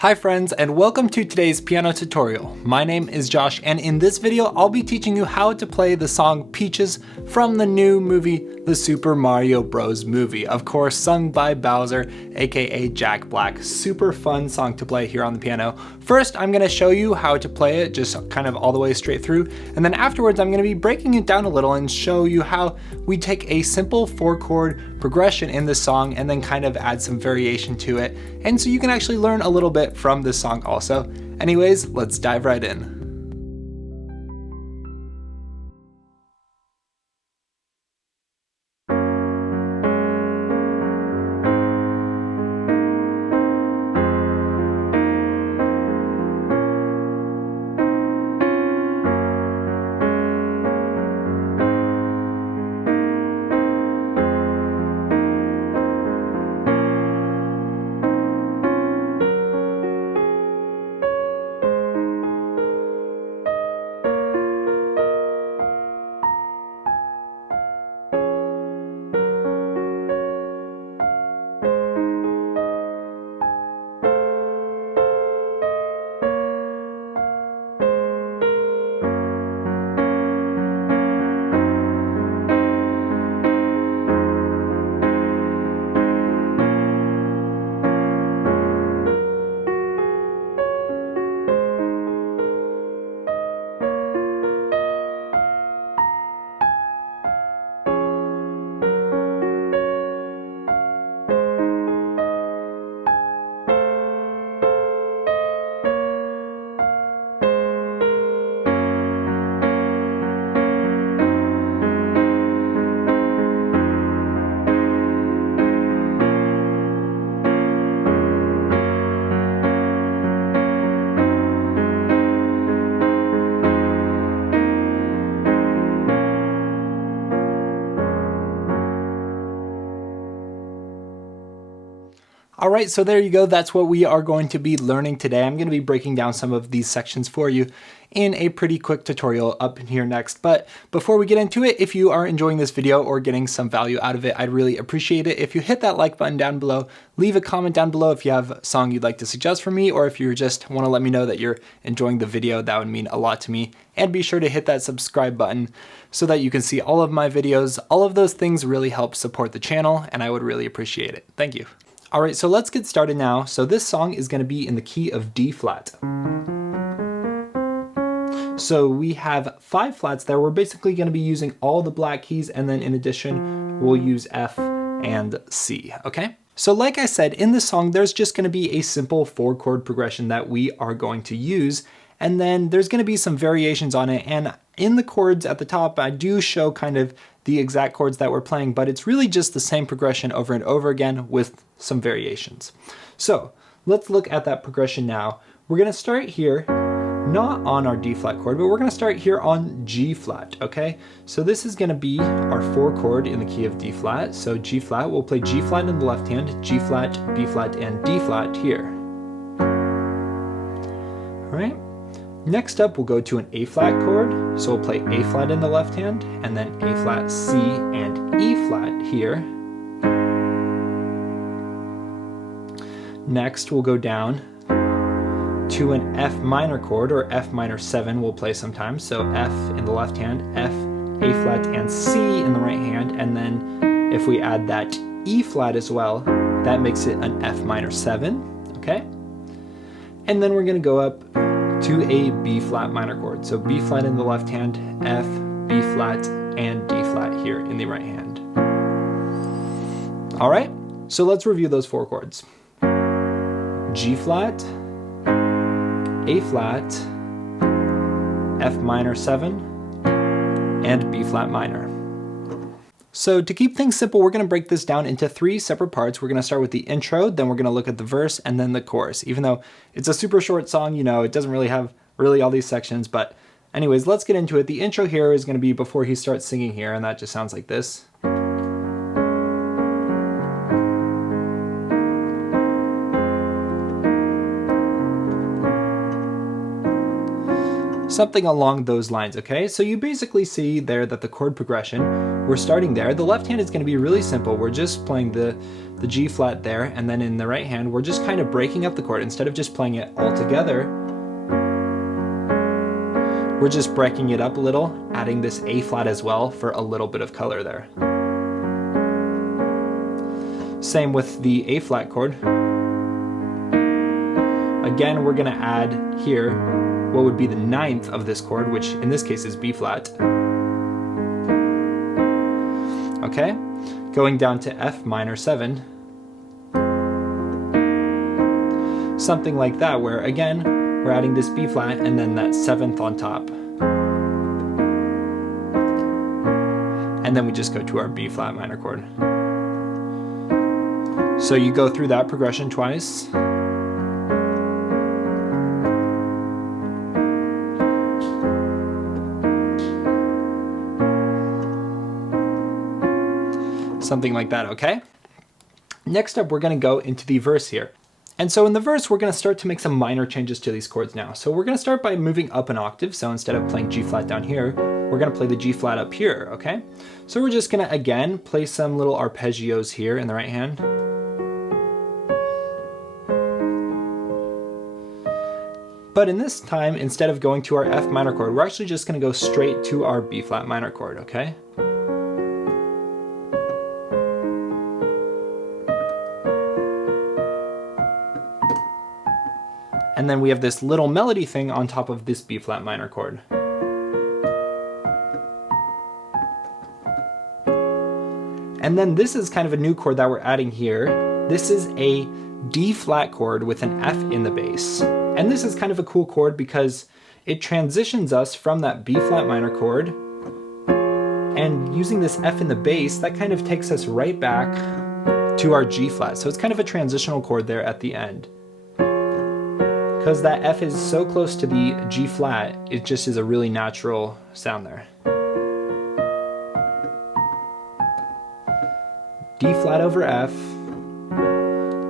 Hi friends, and welcome to today's piano tutorial. My name is Josh, and in this video I'll be teaching you how to play the song Peaches from the new movie, The Super Mario Bros. Movie. Of course, sung by Bowser, aka Jack Black. Super fun song to play here on the piano. First, I'm going to show you how to play it, just kind of all the way straight through, and then afterwards I'm going to be breaking it down a little and show you how we take a simple 4-chord progression in this song and then kind of add some variation to it, and so you can actually learn a little bit from this song also. Anyways, let's dive right in. All right, so there you go. That's what we are going to be learning today. I'm going to be breaking down some of these sections for you in a pretty quick tutorial up here next. But before we get into it, if you are enjoying this video or getting some value out of it, I'd really appreciate it if you hit that like button down below. Leave a comment down below if you have a song you'd like to suggest for me, or if you just want to let me know that you're enjoying the video. That would mean a lot to me. And be sure to hit that subscribe button so that you can see all of my videos. All of those things really help support the channel, and I would really appreciate it. Thank you. All right, so let's get started now. So this song is going to be in the key of D flat. So we have 5 flats there. We're basically going to be using all the black keys, and then in addition, we'll use F and C, okay? So like I said, in this song, there's just going to be a simple 4-chord progression that we are going to use, and then there's going to be some variations on it, and in the chords at the top, I do show kind of the exact chords that we're playing, but it's really just the same progression over and over again with some variations. So let's look at that progression now. We're going to start here, not on our D flat chord, but we're going to start here on G flat, okay? So this is going to be our 4-chord in the key of D flat. So G flat, we'll play G flat in the left hand, G flat, B flat, and D flat here. All right. Next up, we'll go to an A flat chord. So we'll play A flat in the left hand, and then A flat, C, and E flat here. Next, we'll go down to an F minor chord, or F minor 7 we'll play sometimes. So F in the left hand, F, A flat, and C in the right hand. And then if we add that E flat as well, that makes it an F minor 7, okay? And then we're gonna go up to a B flat minor chord. So B flat in the left hand, F, B flat, and D flat here in the right hand. All right, so let's review those 4 chords. G flat, A flat, F minor 7, and B flat minor. So to keep things simple, we're going to break this down into 3 separate parts. We're going to start with the intro, then we're going to look at the verse, and then the chorus. Even though it's a super short song, you know, it doesn't really have all these sections, but anyways, let's get into it. The intro here is going to be before he starts singing here, and that just sounds like this. Something along those lines, okay? So you basically see there that the chord progression we're starting there. The left hand is going to be really simple. We're just playing the G flat there, and then in the right hand, we're just kind of breaking up the chord. Instead of just playing it all together, we're just breaking it up a little, adding this A flat as well for a little bit of color there. Same with the A flat chord. Again, we're going to add here what would be the 9th of this chord, which in this case is B flat. Okay, going down to F minor 7. Something like that, where again, we're adding this B flat and then that 7th on top. And then we just go to our B flat minor chord. So you go through that progression twice. Something like that, okay? Next up, we're gonna go into the verse here. And so in the verse, we're gonna start to make some minor changes to these chords now. So we're gonna start by moving up an octave. So instead of playing G flat down here, we're gonna play the G flat up here, okay? So we're just gonna, again, play some little arpeggios here in the right hand. But in this time, instead of going to our F minor chord, we're actually just gonna go straight to our B flat minor chord, okay? And then we have this little melody thing on top of this B flat minor chord. And then this is kind of a new chord that we're adding here. This is a D flat chord with an F in the bass. And this is kind of a cool chord because it transitions us from that B flat minor chord, and using this F in the bass, that kind of takes us right back to our G flat. So it's kind of a transitional chord there at the end. Because that F is so close to the G flat, it just is a really natural sound there. D flat over F,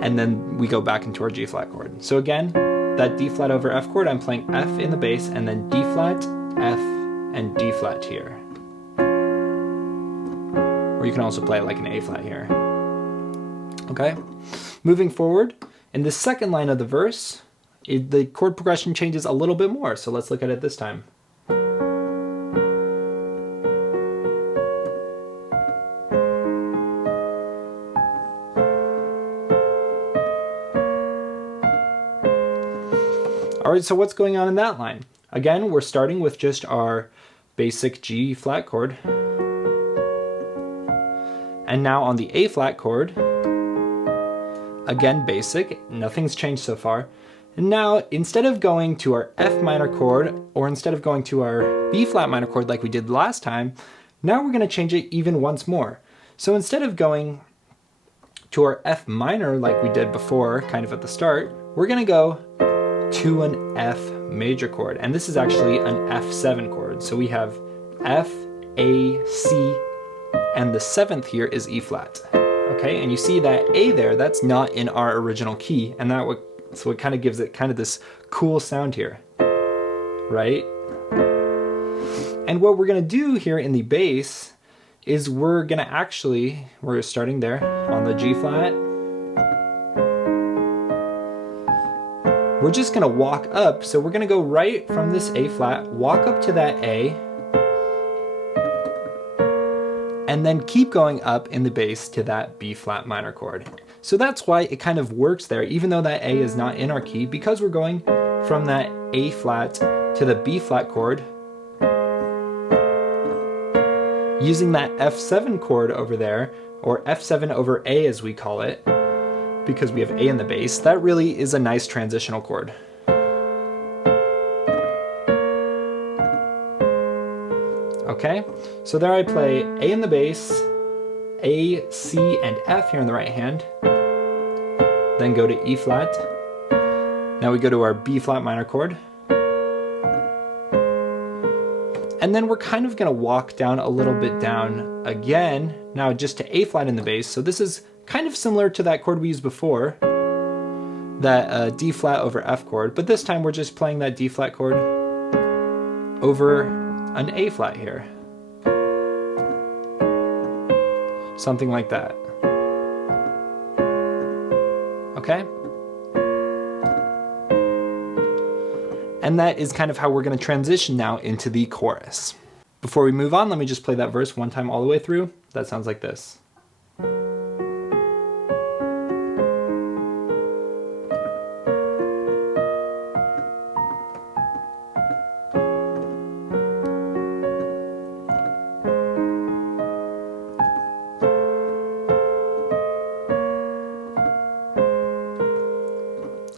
and then we go back into our G flat chord. So again, that D flat over F chord, I'm playing F in the bass, and then D flat, F, and D flat here. Or you can also play it like an A flat here. Okay? Moving forward, in the second line of the verse, the chord progression changes a little bit more, so let's look at it this time. All right, so what's going on in that line? Again, we're starting with just our basic G flat chord. And now on the A flat chord, again basic, nothing's changed so far. And now, instead of going to our F minor chord, or instead of going to our B flat minor chord like we did last time, now we're gonna change it even once more. So instead of going to our F minor like we did before, kind of at the start, we're gonna go to an F major chord. And this is actually an F7 chord. So we have F, A, C, and the 7th here is E flat. Okay, and you see that A there, that's not in our original key, and so it kind of gives it kind of this cool sound here, right? And what we're gonna do here in the bass is we're starting there on the G flat. We're just gonna walk up, so we're gonna go right from this A flat, walk up to that A, and then keep going up in the bass to that B flat minor chord. So that's why it kind of works there, even though that A is not in our key, because we're going from that A flat to the B flat chord, using that F7 chord over there, or F7 over A as we call it, because we have A in the bass. That really is a nice transitional chord. Okay, so there I play A in the bass, A, C, and F here in the right hand, then go to E flat. Now we go to our B flat minor chord. And then we're kind of gonna walk down a little bit down again, now just to A flat in the bass. So this is kind of similar to that chord we used before, that D flat over F chord, but this time we're just playing that D flat chord over an A flat here. something like that. Okay? And that is kind of how we're going to transition now into the chorus. Before we move on, let me just play that verse one time all the way through. That sounds like this.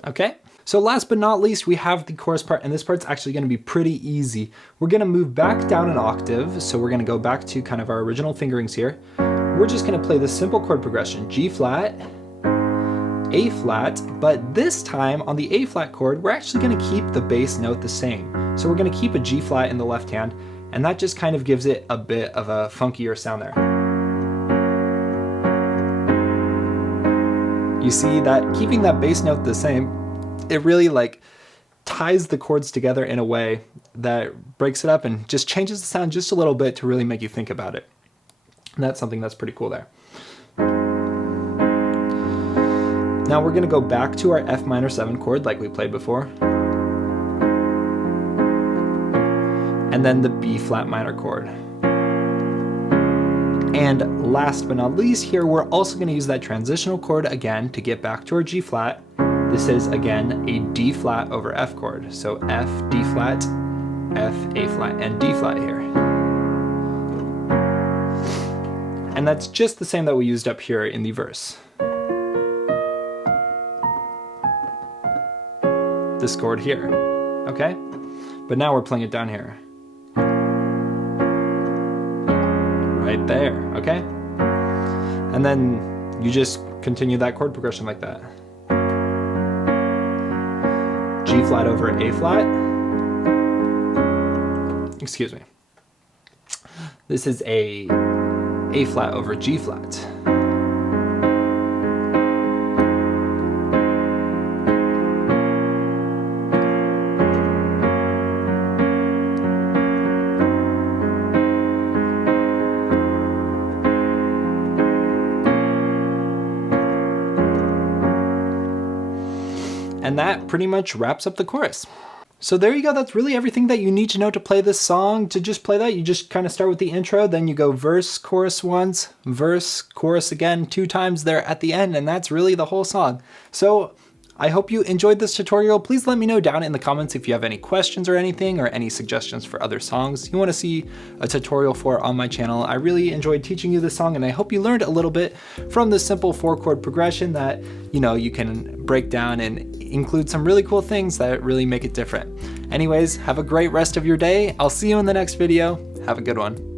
Okay, so last but not least, we have the chorus part, and this part's actually going to be pretty easy. We're going to move back down an octave, so we're going to go back to kind of our original fingerings here. We're just going to play the simple chord progression, G flat, A flat, but this time on the A flat chord, we're actually going to keep the bass note the same. So we're going to keep a G flat in the left hand, and that just kind of gives it a bit of a funkier sound there. You see that keeping that bass note the same, it really like ties the chords together in a way that breaks it up and just changes the sound just a little bit to really make you think about it. And that's something that's pretty cool there. Now we're going to go back to our F minor 7 chord like we played before. And then the B flat minor chord. And last but not least here, we're also going to use that transitional chord again to get back to our G flat. This is again a D flat over F chord. So F, D flat, F, A flat, and D flat here. And that's just the same that we used up here in the verse. This chord here, okay? But now we're playing it down here. Right there, okay? And then you just continue that chord progression like that. G flat over A flat. Excuse me. This is A flat over G flat. And that pretty much wraps up the chorus. So there you go, that's really everything that you need to know to play this song. To just play that, you just kind of start with the intro, then you go verse, chorus once, verse, chorus again 2 times there at the end, and that's really the whole song. So I hope you enjoyed this tutorial. Please let me know down in the comments if you have any questions or anything, or any suggestions for other songs you want to see a tutorial for on my channel. I really enjoyed teaching you this song, and I hope you learned a little bit from the simple 4-chord progression that, you know, you can break down and include some really cool things that really make it different. Anyways, have a great rest of your day. I'll see you in the next video. Have a good one.